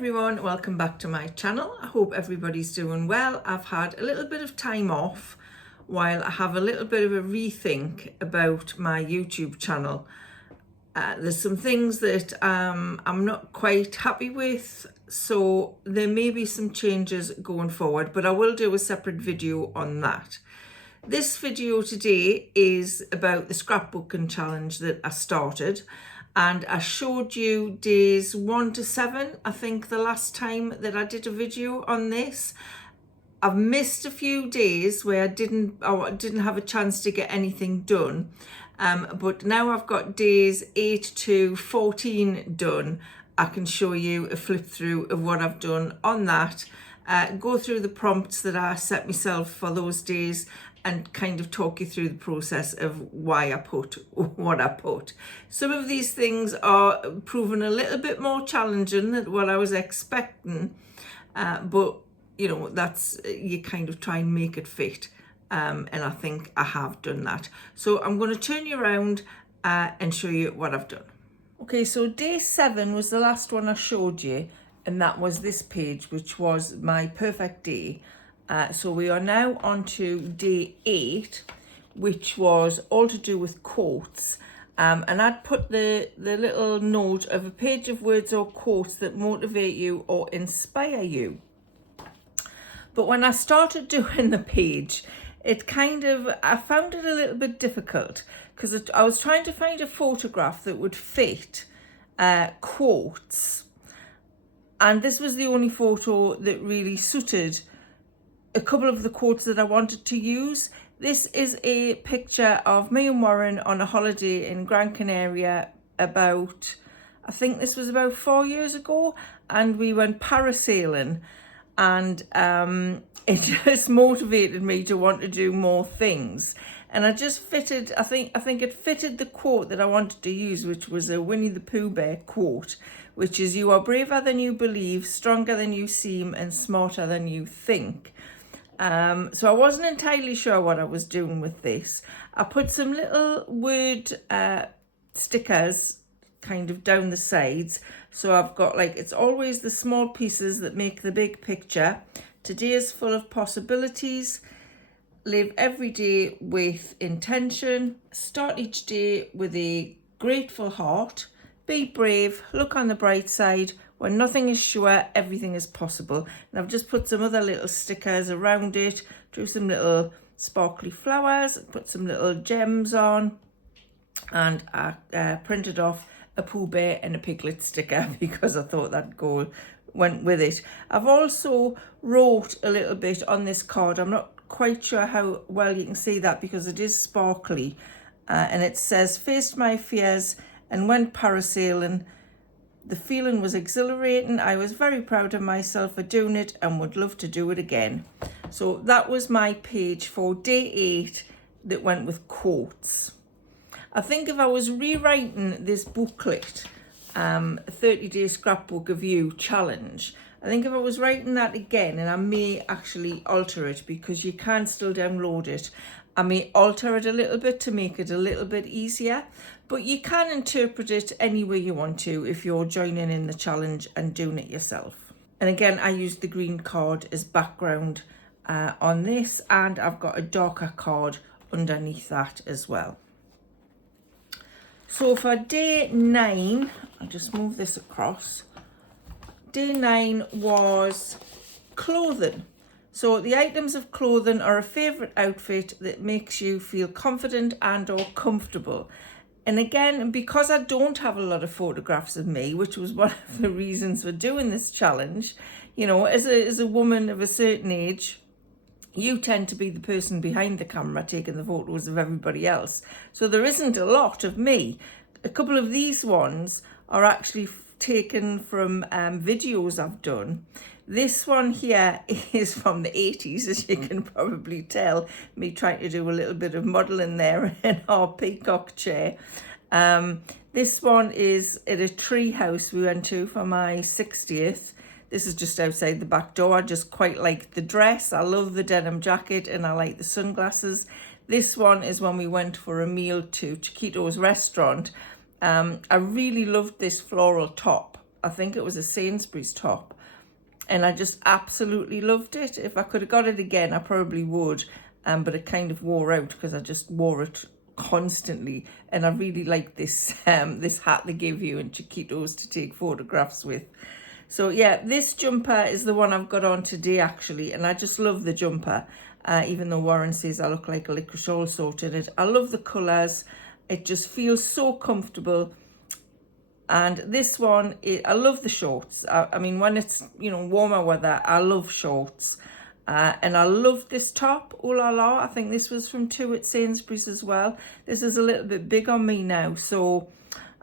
everyone, welcome back to my channel. I hope everybody's doing well. I've had a little bit of time off while I have a little bit of a rethink about my YouTube channel. There's some things that I'm not quite happy with, so there may be some changes going forward, but I will do a separate video on that. This video today is about the scrapbooking challenge that I started, and I showed you days 1 to 7, I think, the last time that I did a video on this. I've missed a few days where I didn't have a chance to get anything done, but now I've got days 8 to 14 done. I can show you a flip through of what I've done on that, go through the prompts that I set myself for those days, and kind of talk you through the process of why I put what I put. Some of these things are proven a little bit more challenging than what I was expecting, but you know, that's, you kind of try and make it fit, and I think I have done that. So I'm going to turn you around and show you what I've done. Okay, so day 7 was the last one I showed you, and that was this page, which was my perfect day. So we are now on to day 8, which was all to do with quotes. And I'd put the little note of a page of words or quotes that motivate you or inspire you. But when I started doing the page, I found it a little bit difficult, because I was trying to find a photograph that would fit quotes. And this was the only photo that really suited a couple of the quotes that I wanted to use. This is a picture of me and Warren on a holiday in Gran Canaria about, I think this was about 4 years ago, and we went parasailing, and it just motivated me to want to do more things. And I just fitted, I think it fitted the quote that I wanted to use, which was a Winnie the Pooh Bear quote, which is, "You are braver than you believe, stronger than you seem, and smarter than you think." So I wasn't entirely sure what I was doing with this. I put some little word stickers kind of down the sides. So I've got, like, it's always the small pieces that make the big picture. Today is full of possibilities. Live every day with intention. Start each day with a grateful heart. Be brave. Look on the bright side. When nothing is sure, everything is possible. And I've just put some other little stickers around it, drew some little sparkly flowers, put some little gems on, and I printed off a Pooh Bear and a Piglet sticker because I thought that goal went with it. I've also wrote a little bit on this card. I'm not quite sure how well you can see that because it is sparkly, and it says, "Faced my fears and went parasailing. The feeling was exhilarating. I was very proud of myself for doing it and would love to do it again." So that was my page for day 8 that went with quotes. I think if I was rewriting this booklet, 30-day Scrapbook of You challenge, I think if I was writing that again, and I may actually alter it because you can still download it, I may alter it a little bit to make it a little bit easier, but you can interpret it any way you want to if you're joining in the challenge and doing it yourself. And again, I used the green card as background on this, and I've got a darker card underneath that as well. So for day 9, I'll just move this across. Day 9 was clothing. So the items of clothing are a favourite outfit that makes you feel confident and or comfortable. And again, because I don't have a lot of photographs of me, which was one of the reasons for doing this challenge, you know, as a woman of a certain age, you tend to be the person behind the camera taking the photos of everybody else. So there isn't a lot of me. A couple of these ones are actually taken from videos I've done. This one here is from the 80s, as you can probably tell, me trying to do a little bit of modelling there in our peacock chair. This one is at a tree house we went to for my 60th. This is just outside the back door. I just quite like the dress. I love the denim jacket and I like the sunglasses. This one is when we went for a meal to Chiquito's restaurant. I really loved this floral top. I think it was a Sainsbury's top, and I just absolutely loved it. If I could have got it again, I probably would, but it kind of wore out because I just wore it constantly, and I really like this this hat they give you in Chiquitos to take photographs with. So yeah, this jumper is the one I've got on today actually, and I just love the jumper, even though Warren says I look like a licorice all sort in it. I love the colours. It just feels so comfortable. And this one, I love the shorts. I mean, when it's, you know, warmer weather, I love shorts. And I love this top, oh la la. I think this was from 2 at Sainsbury's as well. This is a little bit big on me now, so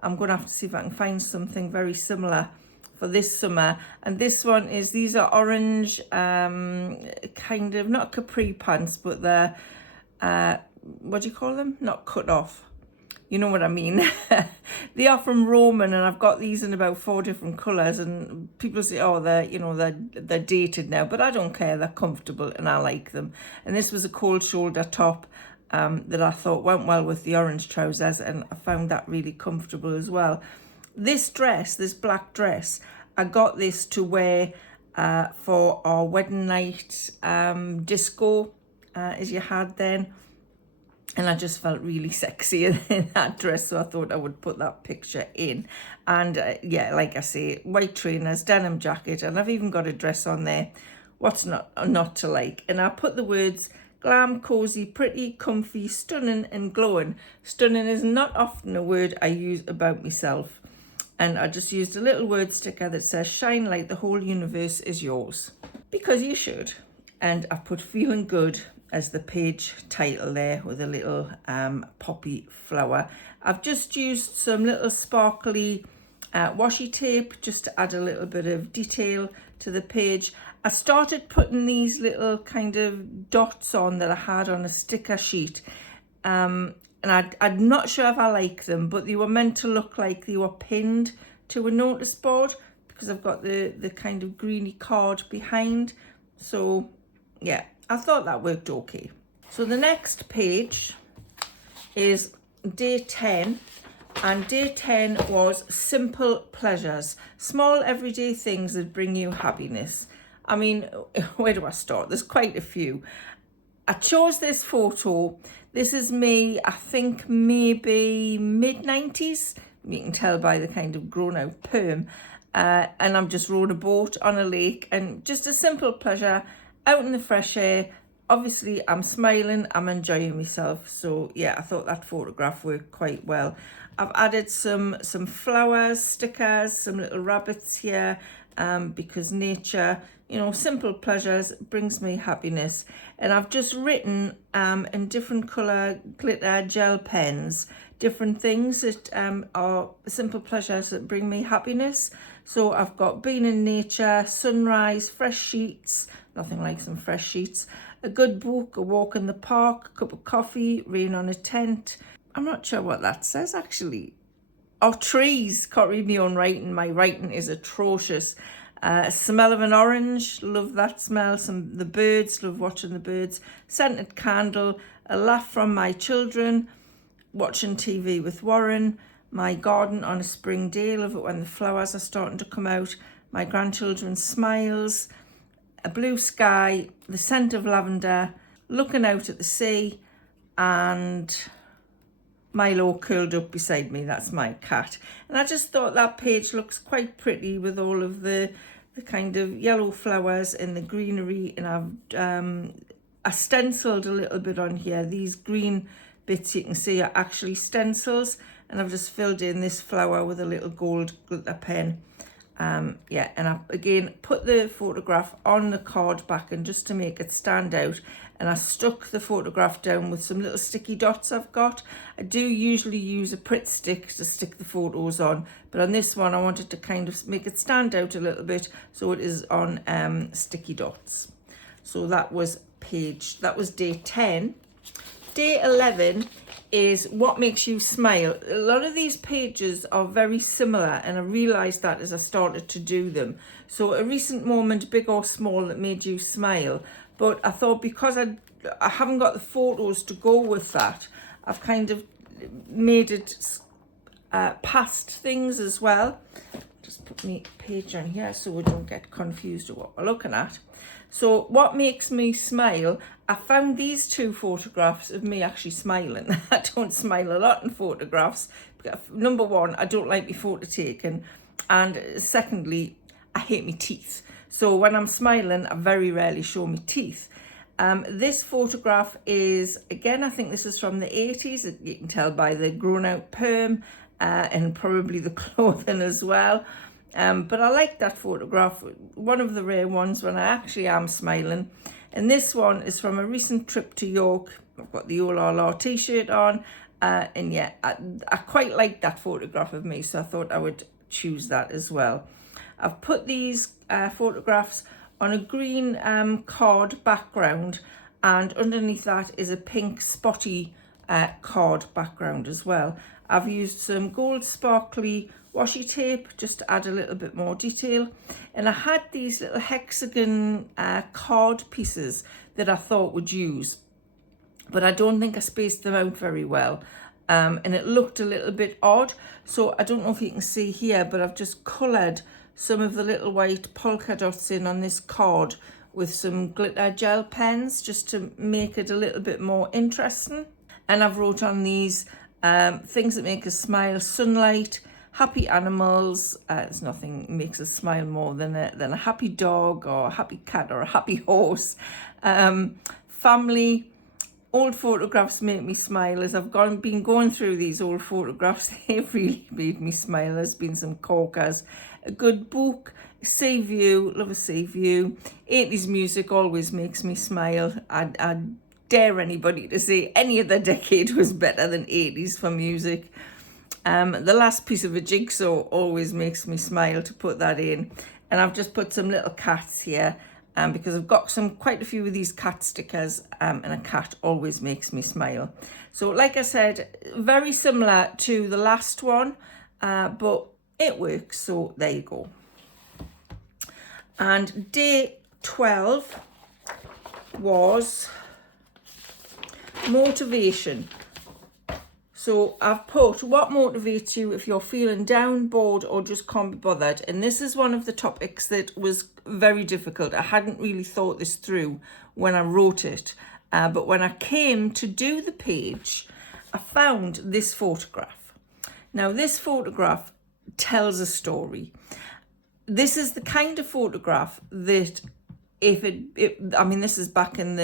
I'm going to have to see if I can find something very similar for this summer. And this one is, these are orange, kind of, not capri pants, but they're, what do you call them? Not cut off. You know what I mean. They are from Roman, and I've got these in about 4 different colours, and people say, oh, they're, you know, they're dated now, but I don't care. They're comfortable and I like them. And this was a cold shoulder top that I thought went well with the orange trousers, and I found that really comfortable as well. This dress, this black dress, I got this to wear for our wedding night disco, as you had then. And I just felt really sexy in that dress, so I thought I would put that picture in. And yeah, like I say, white trainers, denim jacket, and I've even got a dress on there. What's not to like? And I put the words glam, cozy, pretty, comfy, stunning, and glowing. Stunning is not often a word I use about myself. And I just used a little word sticker that says, shine like the whole universe is yours. Because you should. And I put feeling good as the page title there with a little poppy flower. I've just used some little sparkly washi tape just to add a little bit of detail to the page. I started putting these little kind of dots on that I had on a sticker sheet, and I'm not sure if I like them, but they were meant to look like they were pinned to a notice board because I've got the kind of greeny card behind. So yeah, I thought that worked okay. So the next page is day 10, and day 10 was simple pleasures, small everyday things that bring you happiness. I mean, where do I start? There's quite a few. I chose this photo. This is me, I think maybe mid-90s. You can tell by the kind of grown out perm. And I'm just rowing a boat on a lake, and just a simple pleasure out in the fresh air. Obviously I'm smiling, I'm enjoying myself. So yeah, I thought that photograph worked quite well. I've added some flowers, stickers, some little rabbits here, because nature, you know, simple pleasures brings me happiness. And I've just written in different colour glitter gel pens different things that are simple pleasures that bring me happiness. So I've got being in nature, sunrise, fresh sheets, nothing like some fresh sheets, a good book, a walk in the park, a cup of coffee, rain on a tent. I'm not sure what that says actually. Oh, trees. Can't read my own writing. My writing is atrocious. Smell of an orange, love that smell. The birds, love watching the birds. Scented candle, a laugh from my children, watching TV with Warren, my garden on a spring day, love it when the flowers are starting to come out, my grandchildren's smiles, a blue sky, the scent of lavender, looking out at the sea, and Milo curled up beside me. That's my cat. And I just thought that page looks quite pretty with all of the kind of yellow flowers and the greenery. And I stenciled a little bit on here. These green bits you can see are actually stencils, and I've just filled in this flower with a little gold glitter pen. Yeah, and I again put the photograph on the card back, and just to make it stand out, and I stuck the photograph down with some little sticky dots I've got. I do usually use a Pritt stick to stick the photos on, but on this one I wanted to kind of make it stand out a little bit, so it is on sticky dots. So that was day 10. Day 11 is what makes you smile. A lot of these pages are very similar, and I realised that as I started to do them. So a recent moment, big or small, that made you smile. But I thought because I haven't got the photos to go with that, I've kind of made it past things as well. just put my page on here so we don't get confused with what we're looking at. So what makes me smile, I found these two photographs of me actually smiling. I don't smile a lot in photographs. Number one, I don't like my photo taken. And secondly, I hate my teeth. So when I'm smiling, I very rarely show my teeth. This photograph is, again, I think this is from the 80s. You can tell by the grown out perm and probably the clothing as well. But I like that photograph, one of the rare ones when I actually am smiling. And this one is from a recent trip to York. I've got the OLR t-shirt on. And yeah, I quite like that photograph of me, so I thought I would choose that as well. I've put these photographs on a green card background, and underneath that is a pink spotty card background as well. I've used some gold sparkly washi tape just to add a little bit more detail, and I had these little hexagon card pieces that I thought would use, but I don't think I spaced them out very well, and it looked a little bit odd. So I don't know if you can see here, but I've just coloured some of the little white polka dots in on this card with some glitter gel pens just to make it a little bit more interesting. And I've wrote on these things that make us smile: sunlight, happy animals. There's nothing makes us smile more than a happy dog or a happy cat or a happy horse. Family. Old photographs make me smile. As I've been going through these old photographs, they've really made me smile. There's been some corkers, a good book, sea view, love a sea view. 80s music always makes me smile. I dare anybody to say any other decade was better than 80s for music. The last piece of a jigsaw always makes me smile, to put that in. And I've just put some little cats here. Because I've got quite a few of these cat stickers, and a cat always makes me smile. So like I said, very similar to the last one, but it works, so there you go. And day 12 was motivation. So I've put what motivates you if you're feeling down, bored, or just can't be bothered. And this is one of the topics that was very difficult. I hadn't really thought this through when I wrote it. But when I came to do the page, I found this photograph. Now, this photograph tells a story. This is the kind of photograph that I mean, this is back in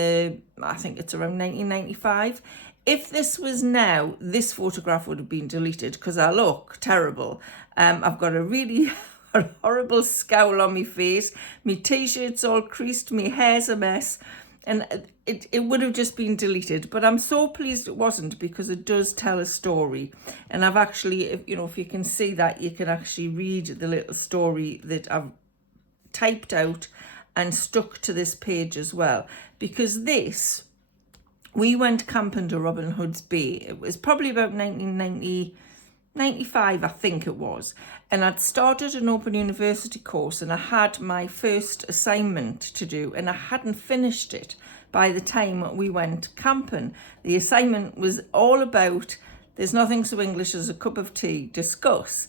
I think it's around 1995. If this was now, this photograph would have been deleted because I look terrible. I've got a really horrible scowl on my face. My t-shirt's all creased, my hair's a mess, and it would have just been deleted. But I'm so pleased it wasn't, because it does tell a story. And I've actually, if you can see that, you can actually read the little story that I've typed out and stuck to this page as well. Because we went camping to Robin Hood's Bay. It was probably about 1995, I think it was. And I'd started an Open University course, and I had my first assignment to do, and I hadn't finished it by the time we went camping. The assignment was all about "There's nothing so English as a cup of tea, discuss,"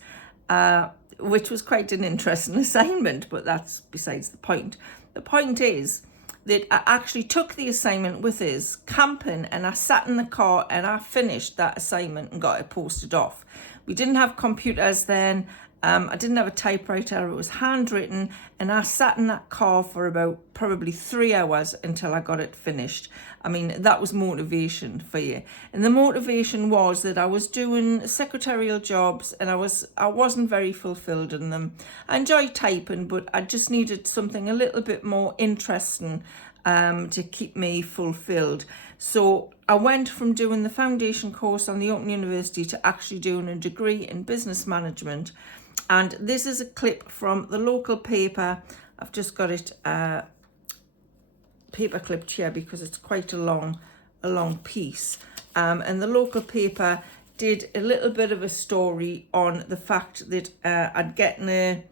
which was quite an interesting assignment, but that's besides the point. The point is that I actually took the assignment with us camping, and I sat in the car and I finished that assignment and got it posted off. We didn't have computers then. I didn't have a typewriter. It was handwritten, and I sat in that car for about probably 3 hours until I got it finished. I mean, that was motivation for you. And the motivation was that I was doing secretarial jobs, and I wasn't very fulfilled in them. I enjoyed typing, but I just needed something a little bit more interesting to keep me fulfilled. So I went from doing the foundation course on the Open University to actually doing a degree in business management. And this is a clip from the local paper. I've just got it paper clipped here because it's quite a long piece. And the local paper did a little bit of a story on the fact that I'd gotten a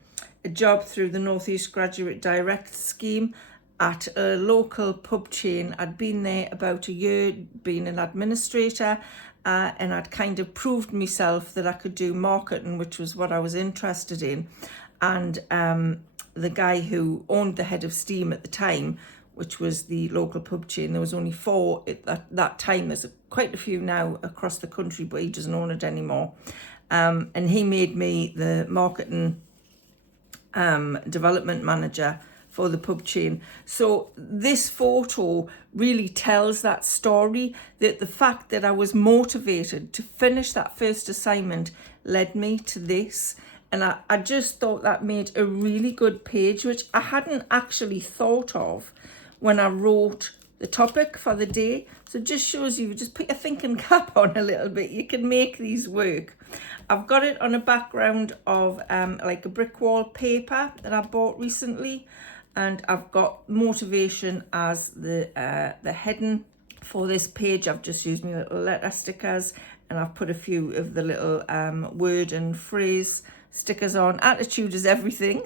job through the North East Graduate Direct scheme at a local pub chain. I'd been there about a year, being an administrator, and I'd kind of proved myself that I could do marketing, which was what I was interested in. and the guy who owned the Head of Steam at the time, which was the local pub chain. There was only 4 at that time. There's quite a few now across the country, but he doesn't own it anymore. And he made me the marketing development manager for the pub chain. So this photo really tells that story, that the fact that I was motivated to finish that first assignment led me to this. And I just thought that made a really good page, which I hadn't actually thought of when I wrote the topic for the day. So it just shows you, just put your thinking cap on a little bit. You can make these work. I've got it on a background of like a brick wall paper that I bought recently. And I've got motivation as the heading for this page. I've just used my little letter stickers, and I've put a few of the little word and phrase stickers on. Attitude is everything.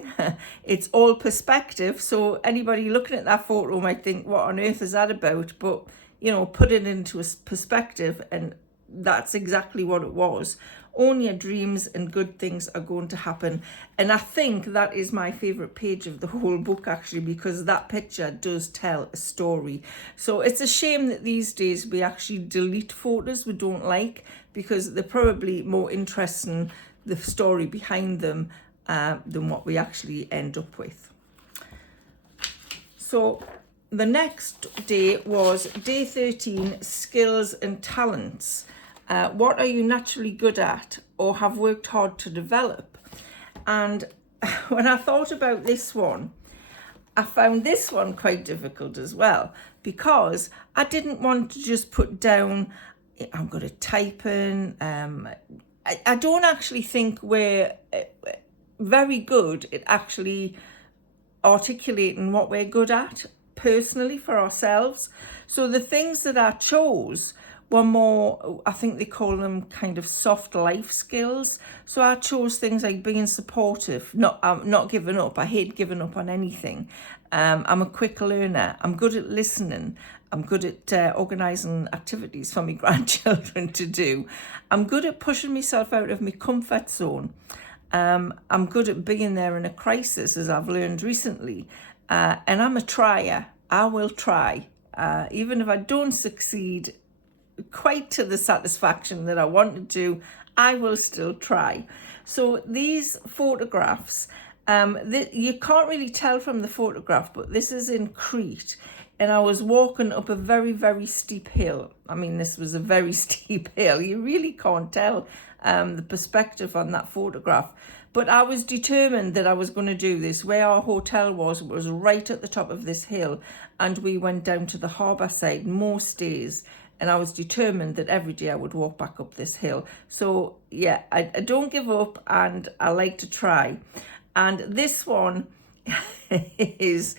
It's all perspective. So anybody looking at that photo might think, what on earth is that about? But, you know, put it into a perspective, and that's exactly what it was. Own your dreams and good things are going to happen. And I think that is my favourite page of the whole book, actually, because that picture does tell a story. So it's a shame that these days we actually delete photos we don't like, because they're probably more interesting, the story behind them, than what we actually end up with. So the next day was day 13, skills and talents. What are you naturally good at or have worked hard to develop? And when I thought about this one, I found this one quite difficult as well, because I didn't want to just put down, I'm good at typing. I don't actually think we're very good at actually articulating what we're good at personally for ourselves. So the things that I chose were more, I think they call them kind of soft life skills. So I chose things like being supportive, not giving up. I hate giving up on anything. I'm a quick learner. I'm good at listening. I'm good at organising activities for my grandchildren to do. I'm good at pushing myself out of my comfort zone. I'm good at being there in a crisis, as I've learned recently. And I'm a trier. I will try. Even if I don't succeed quite to the satisfaction that I wanted to, I will still try. So these photographs, you can't really tell from the photograph, but this is in Crete, and I was walking up a very, very steep hill. I mean, this was a very steep hill. You really can't tell the perspective on that photograph. But I was determined that I was going to do this. Where our hotel was right at the top of this hill, and we went down to the harbour side most days. And I was determined that every day I would walk back up this hill. So yeah, I don't give up, and I like to try. And this one is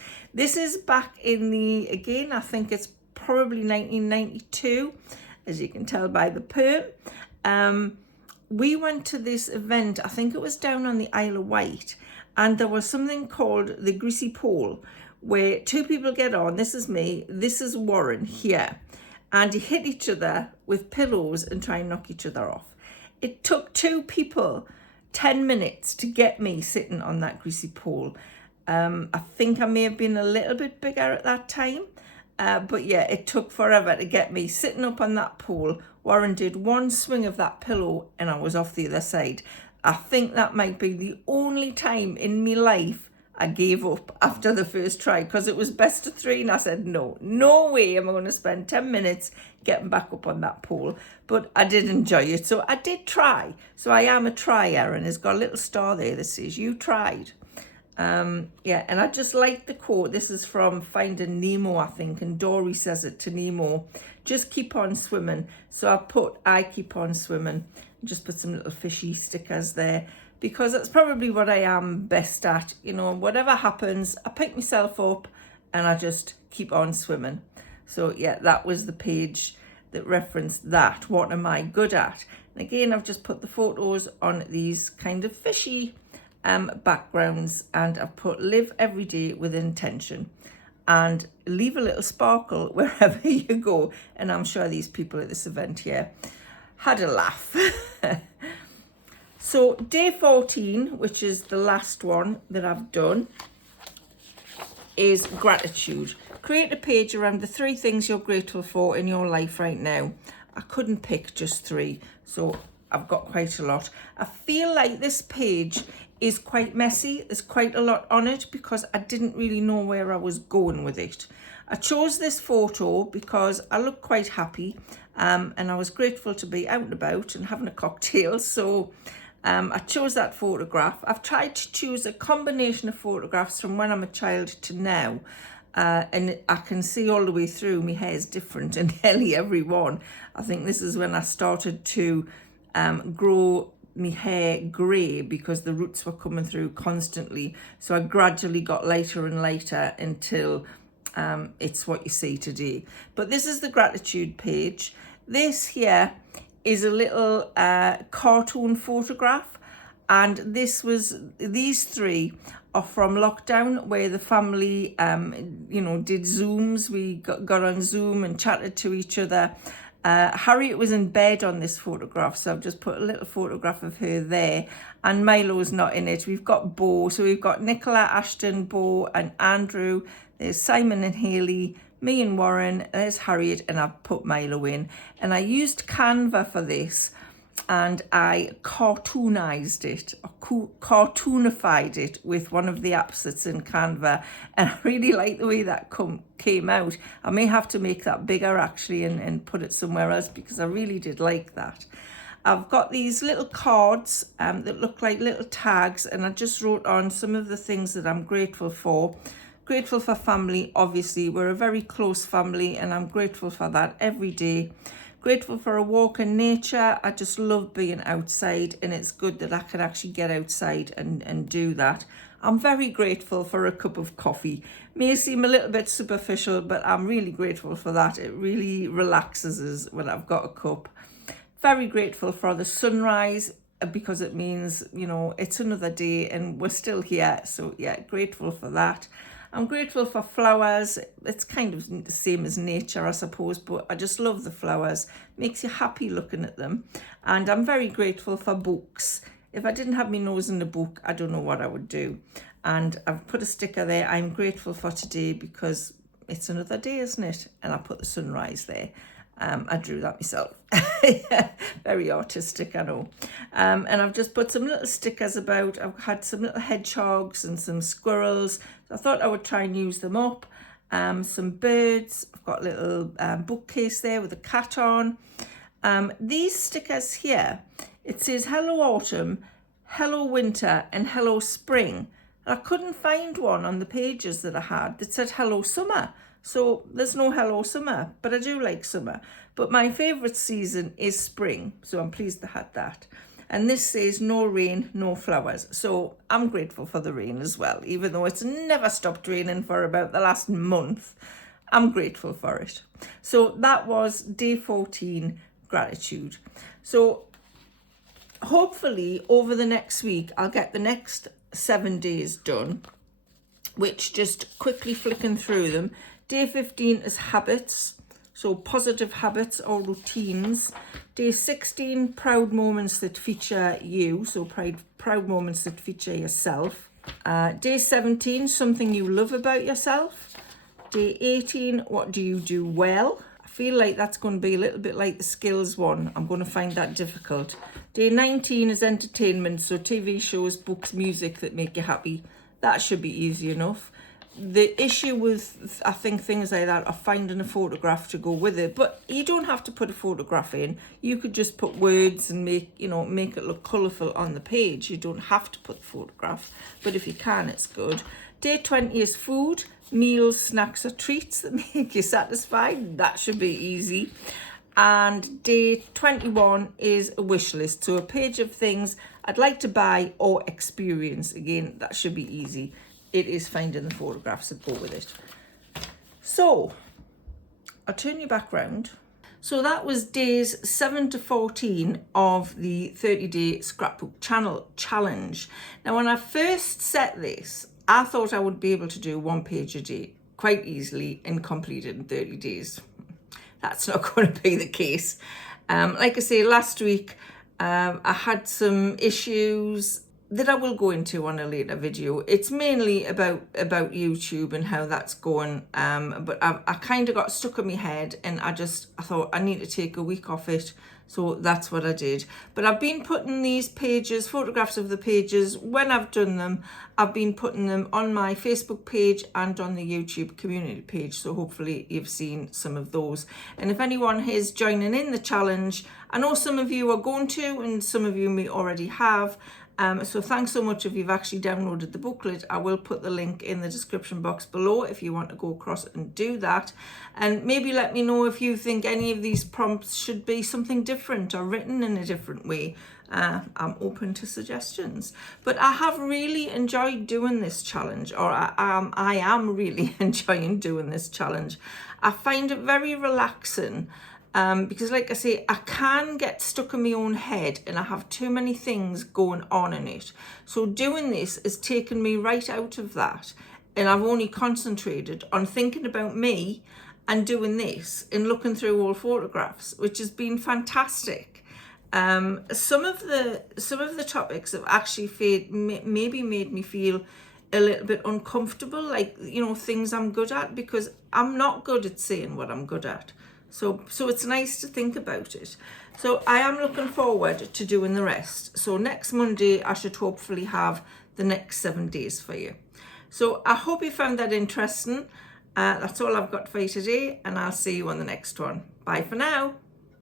back in again, I think it's probably 1992, as you can tell by the perm. We went to this event, I think it was down on the Isle of Wight, and there was something called the Greasy Pole, where 2 people get on. This is me, this is Warren here. And you hit each other with pillows and try and knock each other off. It took 2 people 10 minutes to get me sitting on that greasy pole. I think I may have been a little bit bigger at that time. But yeah, it took forever to get me sitting up on that pole. Warren did one swing of that pillow and I was off the other side. I think that might be the only time in my life I gave up after the first try, because it was best of 3 and I said, no way am I going to spend 10 minutes getting back up on that pole. But I did enjoy it. So I did try. So I am a trier, and it's got a little star there that says, you tried. Yeah, and I just like the quote. This is from Finding Nemo, I think, and Dory says it to Nemo. Just keep on swimming. So I keep on swimming. Just put some little fishy stickers there, because that's probably what I am best at. You know, whatever happens, I pick myself up and I just keep on swimming. So yeah, that was the page that referenced that. What am I good at? And again, I've just put the photos on these kind of fishy backgrounds, and I've put live every day with intention and leave a little sparkle wherever you go. And I'm sure these people at this event here had a laugh. So day 14, which is the last one that I've done, is gratitude. Create a page around the 3 things you're grateful for in your life right now. I couldn't pick just 3, so I've got quite a lot. I feel like this page is quite messy. There's quite a lot on it because I didn't really know where I was going with it. I chose this photo because I look quite happy, and I was grateful to be out and about and having a cocktail, so I chose that photograph. I've tried to choose a combination of photographs from when I'm a child to now, and I can see all the way through my hair is different in nearly every one. I think this is when I started to grow my hair grey because the roots were coming through constantly, so I gradually got lighter and lighter until it's what you see today. But this is the gratitude page. This here is a little cartoon photograph, and these 3 are from lockdown, where the family did Zooms. We got on Zoom and chatted to each other. Harriet was in bed on this photograph, so I've just put a little photograph of her there, and Milo's not in it. We've got Bo, so we've got Nicola, Ashton, Bo and Andrew. There's Simon and Haley, me and Warren, there's Harriet, and I've put Milo in. And I used Canva for this, and I cartoonized it, or cartoonified it with one of the apps that's in Canva, and I really like the way that came out. I may have to make that bigger actually and put it somewhere else because I really did like that. I've got these little cards that look like little tags, and I just wrote on some of the things that I'm grateful for. Grateful for family, obviously. We're a very close family, and I'm grateful for that every day. Grateful for a walk in nature. I just love being outside, and it's good that I can actually get outside and do that. I'm very grateful for a cup of coffee. May seem a little bit superficial, but I'm really grateful for that. It really relaxes us when I've got a cup. Very grateful for the sunrise, because it means, it's another day and we're still here. So yeah, grateful for that. I'm grateful for flowers. It's kind of the same as nature, I suppose, but I just love the flowers. Makes you happy looking at them. And I'm very grateful for books. If I didn't have my nose in a book, I don't know what I would do. And I've put a sticker there. I'm grateful for today because it's another day, isn't it? And I put the sunrise there. I drew that myself. Very artistic, I know. And I've just put some little stickers about. I've had some little hedgehogs and some squirrels. So I thought I would try and use them up. Some birds. I've got a little bookcase there with a cat on. These stickers here, it says hello autumn, hello winter and hello spring. And I couldn't find one on the pages that I had that said hello summer. So there's no hello summer, but I do like summer. But my favourite season is spring, so I'm pleased I had that. And this says no rain, no flowers. So I'm grateful for the rain as well, even though it's never stopped raining for about the last month. I'm grateful for it. So that was day 14, gratitude. So hopefully over the next week, I'll get the next 7 days done, which just quickly flicking through them. Day 15 is habits, so positive habits or routines. Day 16, proud moments that feature you, so proud moments that feature yourself. Day 17, something you love about yourself. Day 18, what do you do well? I feel like that's going to be a little bit like the skills one. I'm going to find that difficult. Day 19 is entertainment, so TV shows, books, music that make you happy. That should be easy enough. The issue with, I think, things like that are finding a photograph to go with it. But you don't have to put a photograph in. You could just put words and make it look colourful on the page. You don't have to put the photograph. But if you can, it's good. Day 20 is food, meals, snacks or treats that make you satisfied. That should be easy. And day 21 is a wish list. So a page of things I'd like to buy or experience. Again, that should be easy. It is finding the photographs that go with it. So I'll turn you back round. So that was days 7 to 14 of the 30-day scrapbook channel challenge. Now, when I first set this, I thought I would be able to do 1 page a day quite easily and complete it in 30 days. That's not going to be the case. Like I say, last week I had some issues that I will go into on a later video. It's mainly about YouTube and how that's going, but I kind of got stuck in my head, and I thought I need to take a week off it, so that's what I did. But I've been putting these pages, photographs of the pages, when I've done them, I've been putting them on my Facebook page and on the YouTube community page, so hopefully you've seen some of those. And if anyone is joining in the challenge, I know some of you are going to, and some of you may already have, so thanks so much if you've actually downloaded the booklet. I will put the link in the description box below if you want to go across and do that. And maybe let me know if you think any of these prompts should be something different or written in a different way. I'm open to suggestions. But I have really enjoyed doing this challenge, or I am really enjoying doing this challenge. I find it very relaxing. Because like I say, I can get stuck in my own head and I have too many things going on in it. So doing this has taken me right out of that, and I've only concentrated on thinking about me and doing this and looking through old photographs, which has been fantastic. Some of the topics have actually maybe made me feel a little bit uncomfortable, like, you know, things I'm good at, because I'm not good at saying what I'm good at. So it's nice to think about it. So I am looking forward to doing the rest. So next Monday, I should hopefully have the next 7 days for you. So I hope you found that interesting. That's all I've got for you today, and I'll see you on the next one. Bye for now.